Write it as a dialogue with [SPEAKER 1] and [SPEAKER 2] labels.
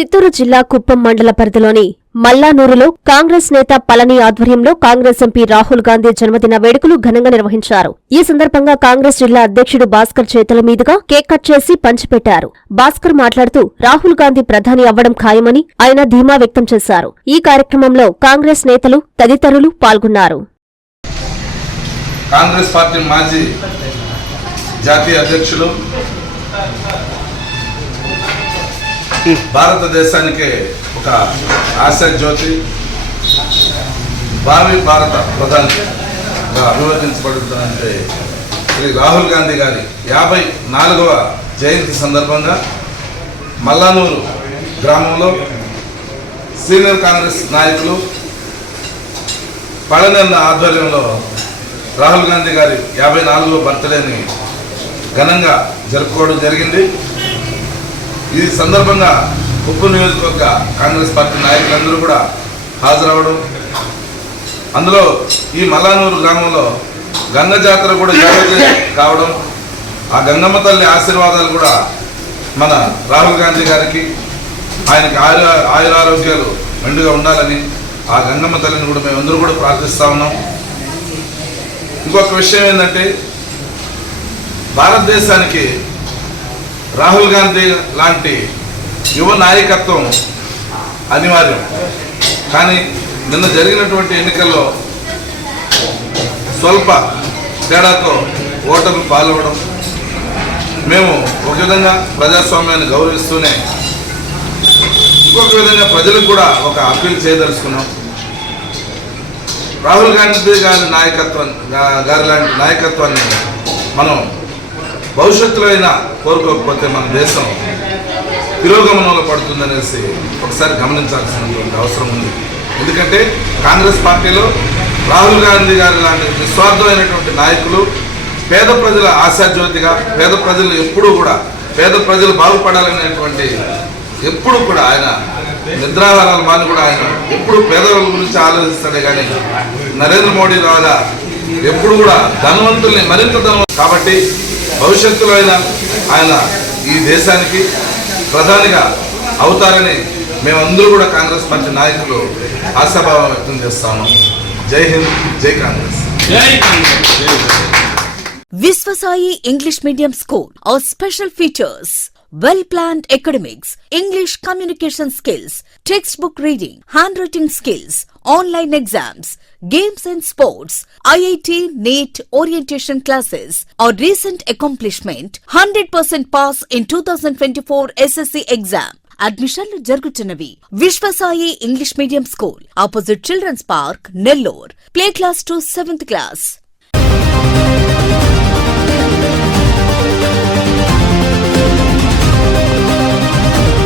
[SPEAKER 1] చిత్తూరు జిల్లా కుప్పం మండల పరిధిలోని మల్లానూరులో కాంగ్రెస్ నేత పళని ఆధ్వర్యంలో కాంగ్రెస్ ఎంపీ రాహుల్ గాంధీ జన్మదిన వేడుకలు ఘనంగా నిర్వహించారు. ఈ సందర్భంగా కాంగ్రెస్ జిల్లా అధ్యక్షుడు భాస్కర్ చేతుల మీదుగా కేక్ కట్ చేసి పంచిపెట్టారు. భాస్కర్ మాట్లాడుతూ రాహుల్ గాంధీ ప్రధాని అవ్వడం ఖాయమని ఆయన ధీమా వ్యక్తం చేశారు. ఈ కార్యక్రమంలో కాంగ్రెస్ నేతలు తదితరులు పాల్గొన్నారు.
[SPEAKER 2] కాంగ్రెస్ పార్టీ మాజీ జాతీయ అధ్యక్షులు భారతదేశానికి ఒక ఆశా జ్యోతి భావి భారత ప్రధాని అభివర్ణించబడుతుందంటే శ్రీ రాహుల్ గాంధీ గారి యాభై నాలుగవ జయంతి సందర్భంగా మల్లానూరు గ్రామంలో సీనియర్ కాంగ్రెస్ నాయకులు పళనన్న ఆధ్వర్యంలో రాహుల్ గాంధీ గారి యాభై నాలుగవ బర్త్డేని ఘనంగా జరుపుకోవడం జరిగింది. ఈ సందర్భంగా ఉప్పు నియోజకవర్గ కాంగ్రెస్ పార్టీ నాయకులందరూ కూడా హాజరవడం. అందులో ఈ మల్లానూరు గ్రామంలో గంగ జాతర కూడా జాగ్రత్త కావడం. ఆ గంగమ్మ తల్లి ఆశీర్వాదాలు కూడా మన రాహుల్ గాంధీ గారికి ఆయనకి ఆయు ఆయురారోగ్యాలు మెండుగా ఉండాలని ఆ గంగమ్మ తల్లిని కూడా మేమందరూ కూడా ప్రార్థిస్తా ఉన్నాం. ఇంకొక విషయం ఏంటంటే భారతదేశానికి రాహుల్ గాంధీ లాంటి యువ నాయకత్వం అనివార్యం. కానీ నిన్న జరిగినటువంటి ఎన్నికల్లో స్వల్ప తేడాతో ఓటర్లు పాల్గొనడం మేము ఒక విధంగా ప్రజాస్వామ్యాన్ని గౌరవిస్తూనే ఇంకొక విధంగా ప్రజలకు కూడా ఒక అప్పీల్ చేయదలుచుకున్నాం. రాహుల్ గాంధీ గారి నాయకత్వం గారి లాంటి నాయకత్వాన్ని మనం భవిష్యత్తులో అయినా కోరుకోకపోతే మన దేశం తిరోగమనంలో పడుతుందనేసి ఒకసారి గమనించాల్సినటువంటి అవసరం ఉంది. ఎందుకంటే కాంగ్రెస్ పార్టీలో రాహుల్ గాంధీ గారి లాంటి నిస్వార్థమైనటువంటి నాయకులు పేద ప్రజల ఆశాజ్యోతిగా పేద ప్రజలు ఎప్పుడూ కూడా పేద ప్రజలు బాగుపడాలనేటువంటి ఎప్పుడు కూడా ఆయన నిద్రాహారాలు మాని కూడా ఆయన ఎప్పుడు పేదవాళ్ళ గురించి ఆలోచిస్తాడే కానీ నరేంద్ర మోడీ లాగా ఎప్పుడు కూడా ధనవంతుల్ని మరింత ధనవంతు కాబట్టి భవిష్యత్తులో అయినా ఆయన ఈ దేశానికి ప్రధానిగా అవుతారని మేమందరూ కూడా కాంగ్రెస్ పార్టీ నాయకులు ఆశాభావం వ్యక్తం చేస్తాము జై హింద్ జై Congress
[SPEAKER 3] Visvasai English Medium School. Our special features. Well planned academics, English communication skills, textbook reading, handwriting skills, online exams, games and sports, IIT NEET orientation classes. Our recent accomplishment 100% pass in 2024 SSC exam. అడ్మిషన్లు జరుగుతున్నవి Vishwasai English medium school opposite children's park Nellore play class to seventh class